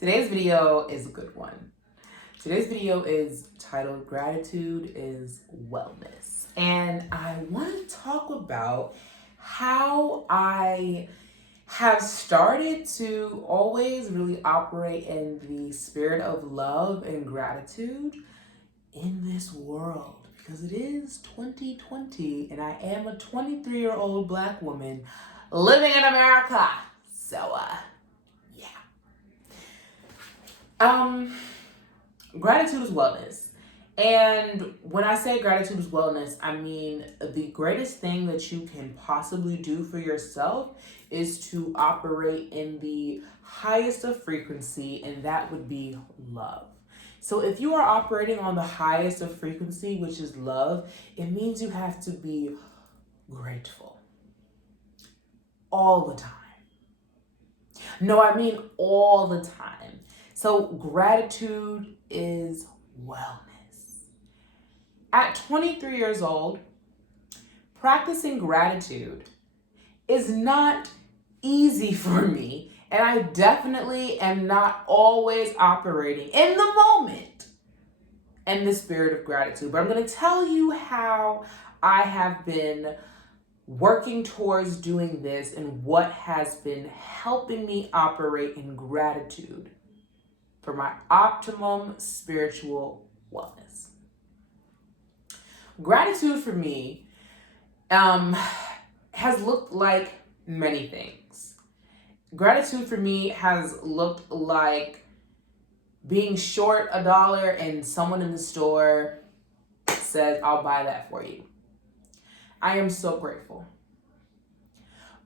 Today's video is a good one. Today's video is titled Gratitude is Wellness. And I want to talk about how I have started to always really operate in the spirit of love and gratitude in this world. Because it is 2020 and I am a 23-year-old Black woman living in America. So, yeah. Gratitude is wellness. And when I say gratitude is wellness, I mean the greatest thing that you can possibly do for yourself is to operate in the highest of frequency, and that would be love. So if you are operating on the highest of frequency, which is love, it means you have to be grateful all the time. No, I mean all the time. So gratitude is wellness. At 23 years old, practicing gratitude is not easy for me, and I definitely am not always operating in the moment in the spirit of gratitude. But I'm going to tell you how I have been working towards doing this and what has been helping me operate in gratitude for my optimum spiritual wellness. Gratitude for me has looked like many things. Gratitude for me has looked like being short $1 and someone in the store says, "I'll buy that for you." I am so grateful.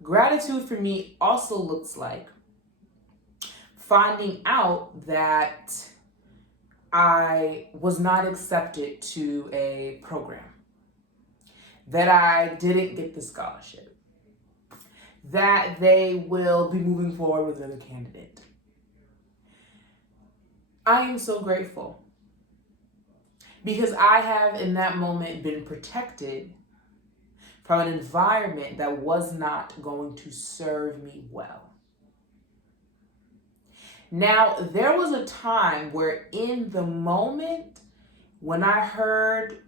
Gratitude for me also looks like finding out that I was not accepted to a program, that I didn't get the scholarship, that they will be moving forward with another candidate. I am so grateful because I have in that moment been protected from an environment that was not going to serve me well. Now, there was a time where in the moment when I heard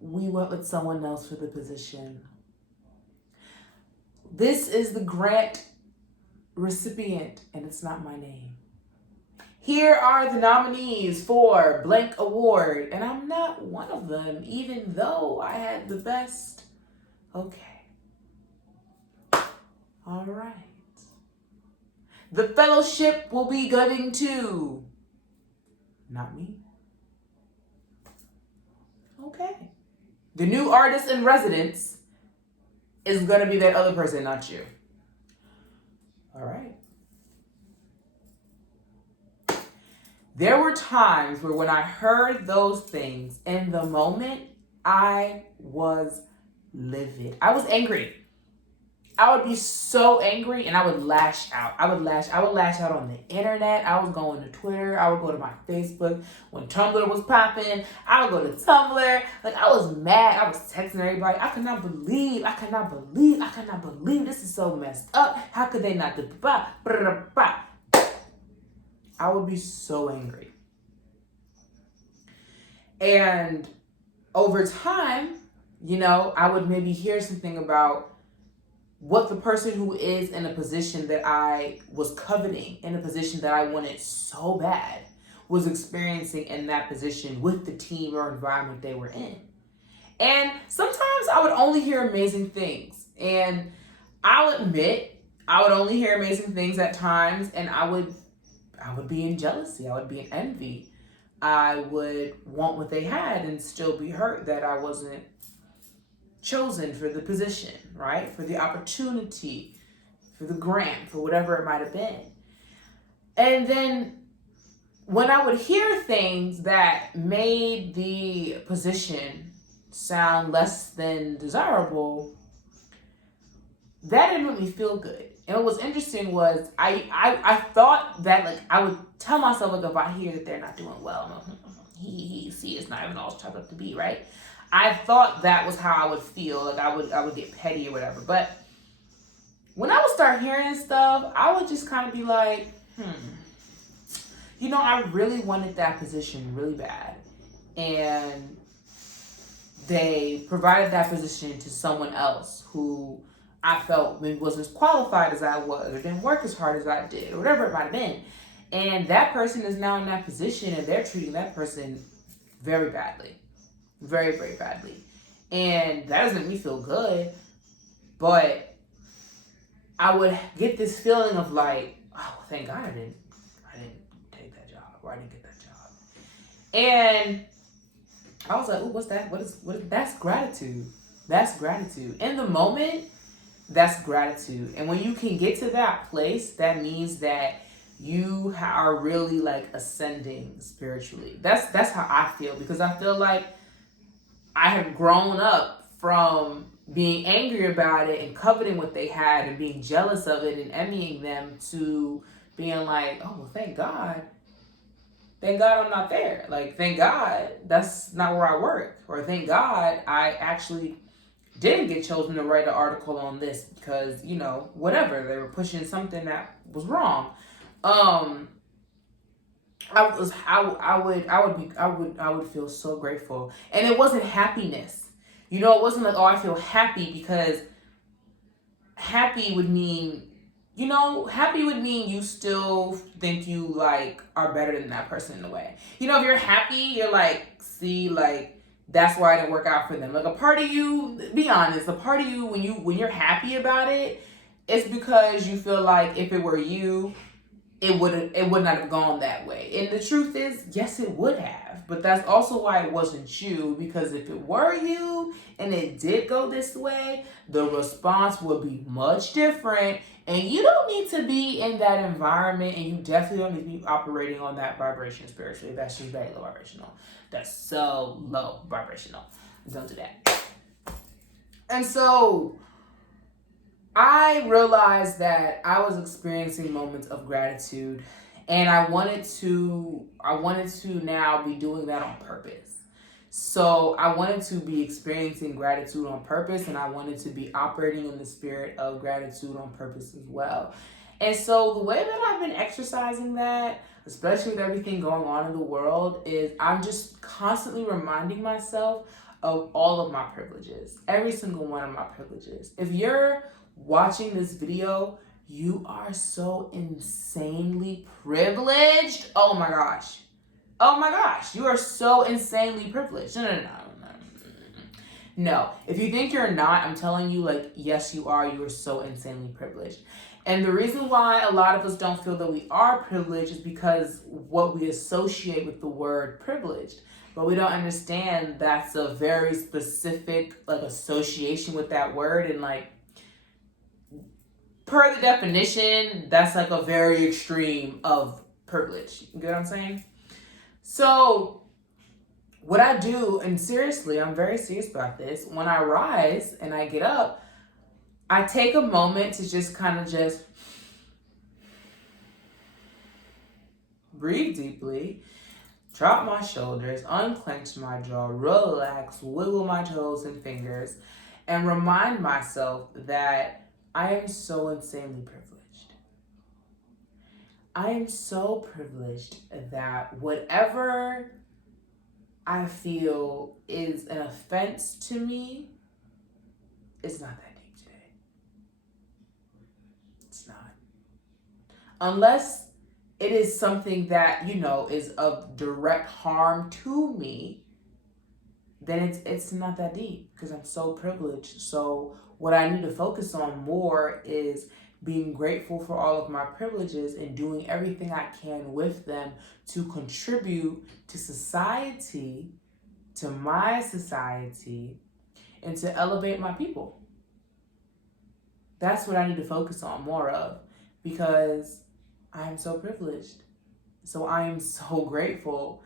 we went with someone else for the position, this is the grant recipient and it's not my name. Here are the nominees for blank award, and I'm not one of them, even though I had the best. Okay. All right. The fellowship will be going to, not me. Okay. The new artist in residence is going to be that other person, not you. All right. There were times where when I heard those things in the moment, I was livid. I was angry. I would be so angry and I would lash out. I would lash out on the internet. I was going to Twitter. I would go to my Facebook. When Tumblr was popping, I would go to Tumblr. Like, I was mad. I was texting everybody. I could not believe this is so messed up. How could they not do that? I would be so angry. And over time, I would maybe hear something about what the person who is in a position that I was coveting, in a position that I wanted so bad, was experiencing in that position with the team or environment they were in. And sometimes I would only hear amazing things. And I'll admit, I would only hear amazing things at times, and I would be in jealousy. I would be in envy. I would want what they had and still be hurt that I wasn't chosen for the position, right? For the opportunity, for the grant, for whatever it might have been. And then when I would hear things that made the position sound less than desirable, that didn't make me feel good. And what was interesting was I thought that, like, I would tell myself, like, if I hear that they're not doing well, see, it's not even all it's chalked up to be, right? I thought that was how I would feel, like I would get petty or whatever. But when I would start hearing stuff, I would just kind of be like, I really wanted that position really bad. And they provided that position to someone else who I felt maybe wasn't as qualified as I was, or didn't work as hard as I did, or whatever it might have been. And that person is now in that position, and they're treating that person very badly. Very, very badly. And that doesn't make me feel good, but I would get this feeling of like, oh, thank God I didn't take that job, or I didn't get that job. And I was like, oh, what's that? What is that's gratitude. That's gratitude. In the moment, that's gratitude. And when you can get to that place, that means that you are really like ascending spiritually. That's how I feel, because I feel like I have grown up from being angry about it and coveting what they had and being jealous of it and envying them, to being like, oh, well, thank God. Thank God I'm not there. Like, thank God that's not where I work. Or thank God I actually didn't get chosen to write an article on this because, whatever. They were pushing something that was wrong. I would feel so grateful. And it wasn't happiness. It wasn't like, oh, I feel happy, because happy would mean, you still think you like are better than that person in a way. If you're happy, you're like, see, like, that's why it didn't work out for them. Like, a part of you, be honest, a part of you, when you're happy about it, it's because you feel like if it were you, it would not have gone that way. And the truth is, yes, it would have. But that's also why it wasn't you, because if it were you and it did go this way, the response would be much different. And you don't need to be in that environment, and you definitely don't need to be operating on that vibration spiritually. That's just very low vibrational. That's so low vibrational. Don't do that. And so I realized that I was experiencing moments of gratitude, and I wanted to now be doing that on purpose. So I wanted to be experiencing gratitude on purpose, and I wanted to be operating in the spirit of gratitude on purpose as well. And so the way that I've been exercising that, especially with everything going on in the world, is I'm just constantly reminding myself of all of my privileges, every single one of my privileges. If you're watching this video, you are so insanely privileged. Oh my gosh. You are so insanely privileged. No. If you think you're not, I'm telling you, like, yes, you are. You are so insanely privileged. And the reason why a lot of us don't feel that we are privileged is because what we associate with the word privileged. But we don't understand that's a very specific, like, association with that word. And, like, per the definition, that's like a very extreme of privilege. You get what I'm saying? So what I do, and seriously, I'm very serious about this, when I rise and I get up, I take a moment to just kind of just breathe deeply, drop my shoulders, unclench my jaw, relax, wiggle my toes and fingers, and remind myself that I am so insanely privileged. I am so privileged that whatever I feel is an offense to me, it's not that deep today. It's not. Unless it is something that, is of direct harm to me, then it's not that deep, because I'm so privileged. So what I need to focus on more is being grateful for all of my privileges and doing everything I can with them to contribute to society, to my society, and to elevate my people. That's what I need to focus on more of, because I am so privileged. So I am so grateful.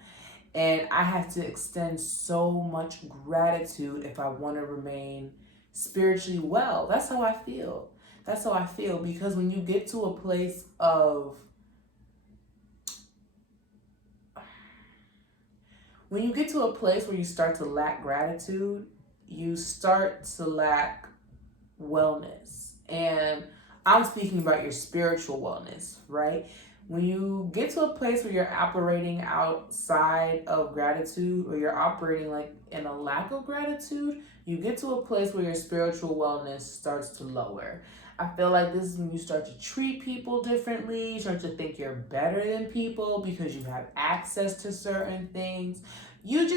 And I have to extend so much gratitude if I want to remain spiritually well. That's how I feel. Because when you get to a place where you start to lack gratitude, you start to lack wellness. And I'm speaking about your spiritual wellness, right? When you get to a place where you're operating outside of gratitude, or you're operating like in a lack of gratitude, you get to a place where your spiritual wellness starts to lower. I feel like this is when you start to treat people differently. You start to think you're better than people because you have access to certain things. You're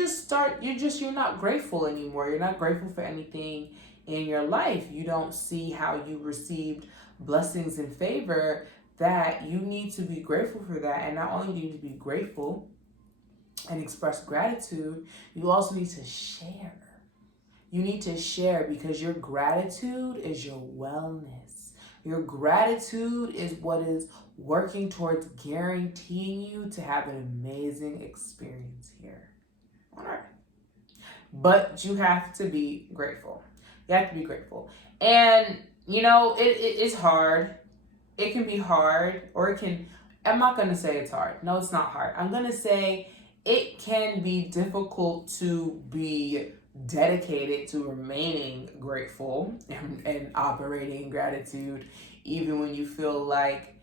not grateful anymore. You're not grateful for anything in your life. You don't see how you received blessings and favor, that you need to be grateful for that. And not only do you need to be grateful and express gratitude, you also need to share. You need to share, because your gratitude is your wellness. Your gratitude is what is working towards guaranteeing you to have an amazing experience here on earth. But you have to be grateful. You have to be grateful. And, it's hard. It can be hard, or I'm not going to say it's hard. No, it's not hard. I'm going to say it can be difficult to be dedicated to remaining grateful and operating in gratitude, even when you feel like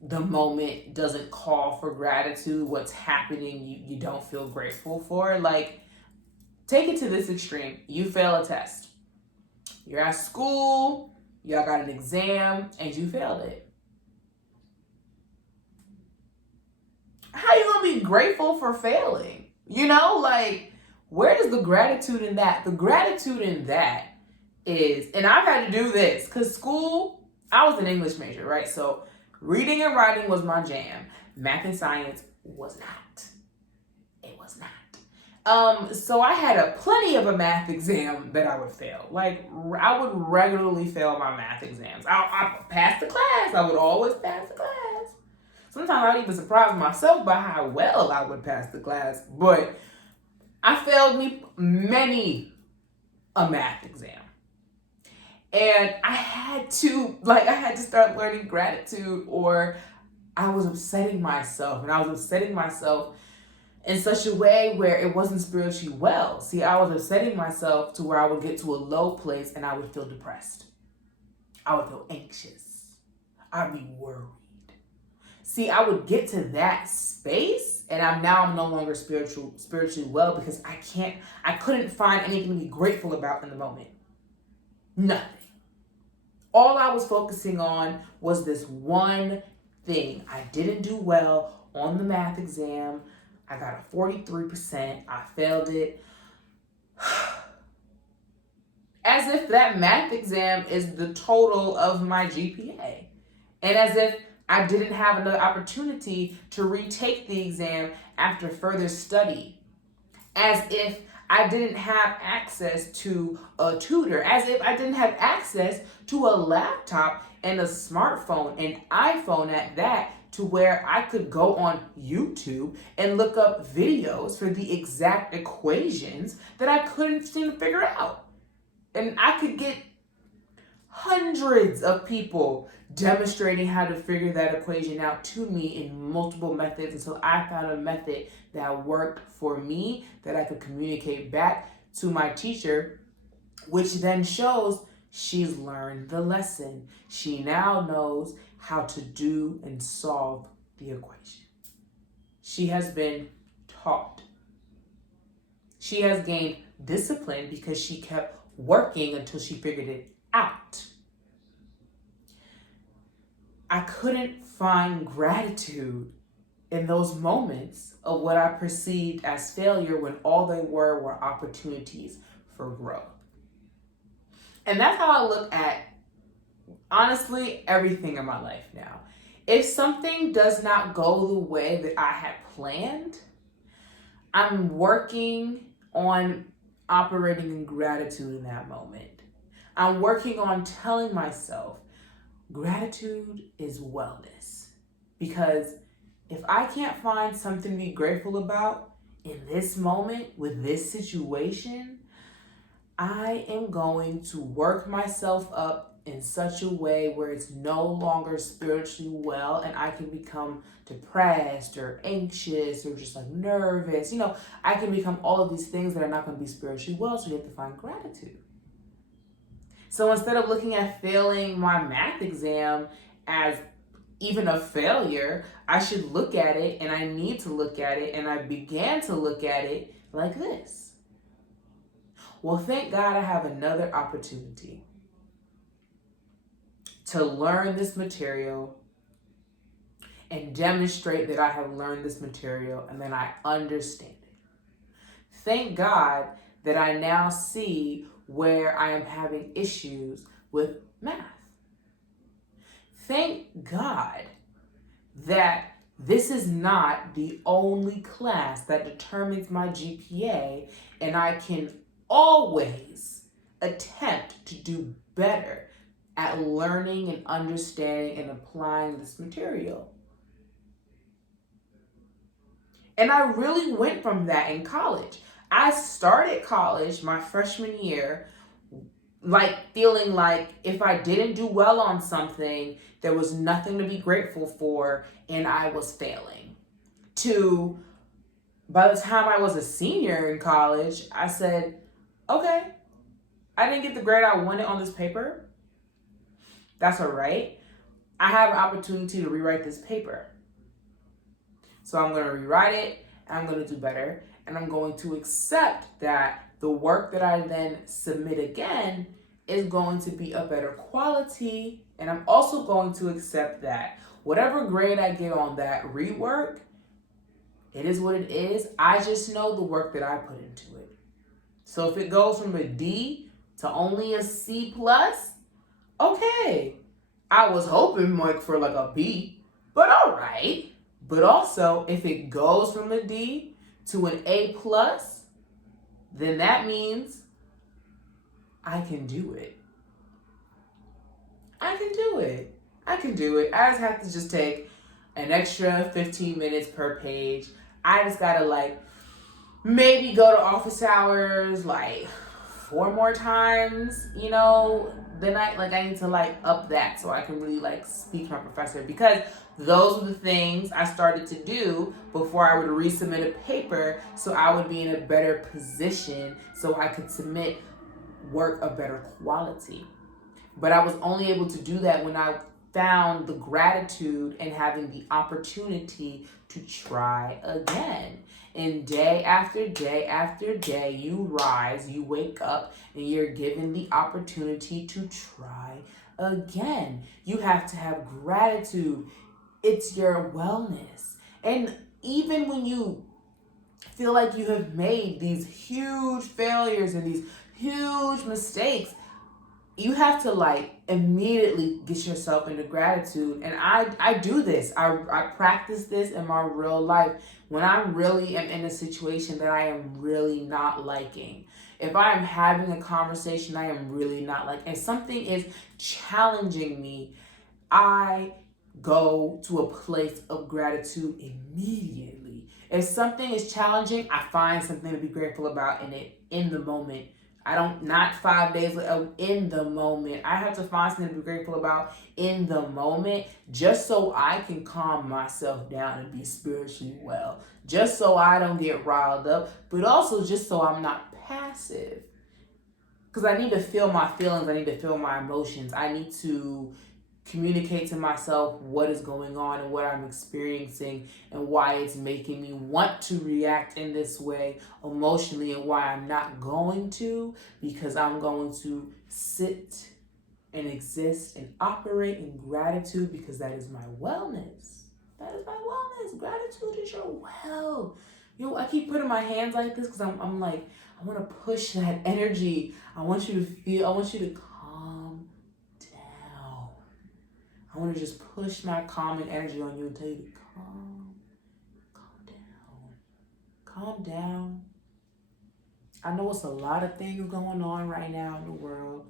the moment doesn't call for gratitude. What's happening, you don't feel grateful for. Like, take it to this extreme. You fail a test. You're at school, y'all got an exam, and you failed it. How you gonna be grateful for failing? Where is the gratitude in that? The gratitude in that is, and I've had to do this, because school, I was an English major, right? So reading and writing was my jam. Math and science was not. It was not. So I had plenty of a math exam that I would fail. Like, I would regularly fail my math exams. I passed the class. I would always pass the class. Sometimes I would even surprise myself by how well I would pass the class. But I failed many a math exam. And I had to start learning gratitude, or I was upsetting myself. And I was upsetting myself in such a way where it wasn't spiritually well. See, I was upsetting myself to where I would get to a low place and I would feel depressed. I would feel anxious. I'd be worried. See, I would get to that space, and I'm no longer spiritually well, because I couldn't find anything to be grateful about in the moment. Nothing. All I was focusing on was this one thing. I didn't do well on the math exam. I got a 43%. I failed it. As if that math exam is the total of my GPA. And as if I didn't have another opportunity to retake the exam after further study. As if I didn't have access to a tutor. As if I didn't have access to a laptop and a smartphone, an iPhone at that, to where I could go on YouTube and look up videos for the exact equations that I couldn't seem to figure out. And I could get hundreds of people demonstrating how to figure that equation out to me in multiple methods, until I found a method that worked for me, that I could communicate back to my teacher, which then shows she's learned the lesson. She now knows how to do and solve the equation. She has been taught. She has gained discipline because she kept working until she figured it out. I couldn't find gratitude in those moments of what I perceived as failure, when all they were opportunities for growth. And that's how I look at, honestly, everything in my life now. If something does not go the way that I had planned, I'm working on operating in gratitude in that moment. I'm working on telling myself gratitude is wellness. Because if I can't find something to be grateful about in this moment with this situation, I am going to work myself up in such a way where it's no longer spiritually well, and I can become depressed or anxious or just like nervous. I can become all of these things that are not going to be spiritually well, so you have to find gratitude. So instead of looking at failing my math exam as even a failure, I should look at it, and I need to look at it, and I began to look at it like this. Well, thank God I have another opportunity to learn this material and demonstrate that I have learned this material and that I understand it. Thank God that I now see where I am having issues with math. Thank God that this is not the only class that determines my GPA, and I can always attempt to do better at learning and understanding and applying this material. And I really went from that in college. I started college my freshman year like feeling like if I didn't do well on something, there was nothing to be grateful for and I was failing. To by the time I was a senior in college, I said, okay, I didn't get the grade I wanted on this paper. That's all right. I have an opportunity to rewrite this paper. So I'm going to rewrite it, and I'm going to do better, and I'm going to accept that the work that I then submit again is going to be a better quality, and I'm also going to accept that whatever grade I get on that rework, it is what it is. I just know the work that I put into it. So if it goes from a D to only a C plus, okay. I was hoping like for like a B, but all right. But also, if it goes from a D to an A plus, then that means I can do it. I can do it. I can do it. I just have to just take an extra 15 minutes per page. I just gotta like maybe go to office hours like 4 more times, you know. Then I need to like up that so I can really like speak to my professor, because those were the things I started to do before I would resubmit a paper, so I would be in a better position so I could submit work of better quality. But I was only able to do that when I found the gratitude and having the opportunity to try again. And day after day after day, you rise, you wake up, and you're given the opportunity to try again. You have to have gratitude. It's your wellness. And even when you feel like you have made these huge failures and these huge mistakes, you have to like immediately get yourself into gratitude. And I do this. I practice this in my real life when I really am in a situation that I am really not liking. If I am having a conversation I am really not liking, and something is challenging me, I go to a place of gratitude immediately. If something is challenging, I find something to be grateful about in it in the moment. I don't, not 5 days later, in the moment. I have to find something to be grateful about in the moment, just so I can calm myself down and be spiritually well. Just so I don't get riled up, but also just so I'm not passive. Because I need to feel my feelings, I need to feel my emotions. I need to communicate to myself what is going on and what I'm experiencing and why it's making me want to react in this way emotionally, and why I'm not going to, because I'm going to sit and exist and operate in gratitude, because that is my wellness. That is my wellness. Gratitude is your wealth. You know, I keep putting my hands like this because I'm like, I want to push that energy. I want you to feel, I want you to calm down. I want to just push my calming energy on you and tell you to calm down. Calm down. I know it's a lot of things going on right now in the world,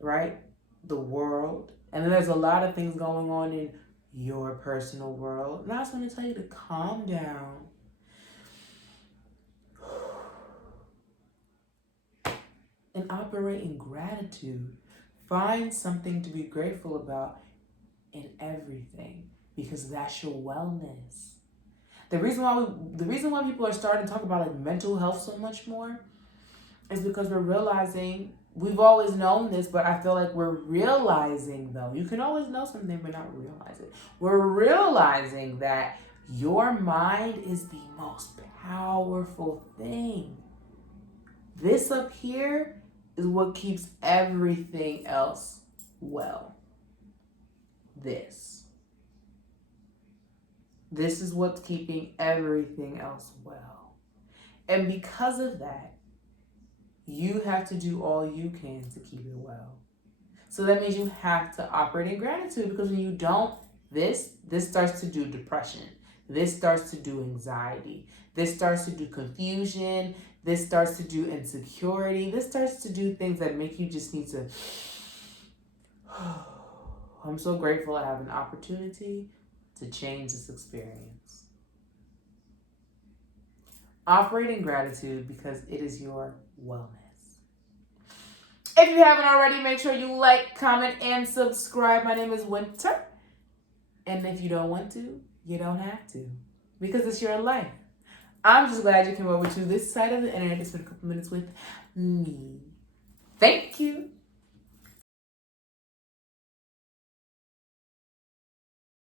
right? The world. And then there's a lot of things going on in your personal world. And I just want to tell you to calm down. And operate in gratitude. Find something to be grateful about in everything, because that's your wellness. The reason why people are starting to talk about like mental health so much more is because we're realizing we've always known this, but I feel like we're realizing, though. You can always know something but not realize it. We're realizing that your mind is the most powerful thing. This up here is what keeps everything else well. This is what's keeping everything else well. And because of that, you have to do all you can to keep it well. So that means you have to operate in gratitude, because when you don't, this starts to do depression. This starts to do anxiety. This starts to do confusion. This starts to do insecurity. This starts to do things that make you just need to... I'm so grateful I have an opportunity to change this experience. Operate in gratitude because it is your wellness. If you haven't already, make sure you like, comment, and subscribe. My name is Winter. And if you don't want to, you don't have to, because it's your life. I'm just glad you came over to this side of the internet to spend a couple minutes with me. Thank you.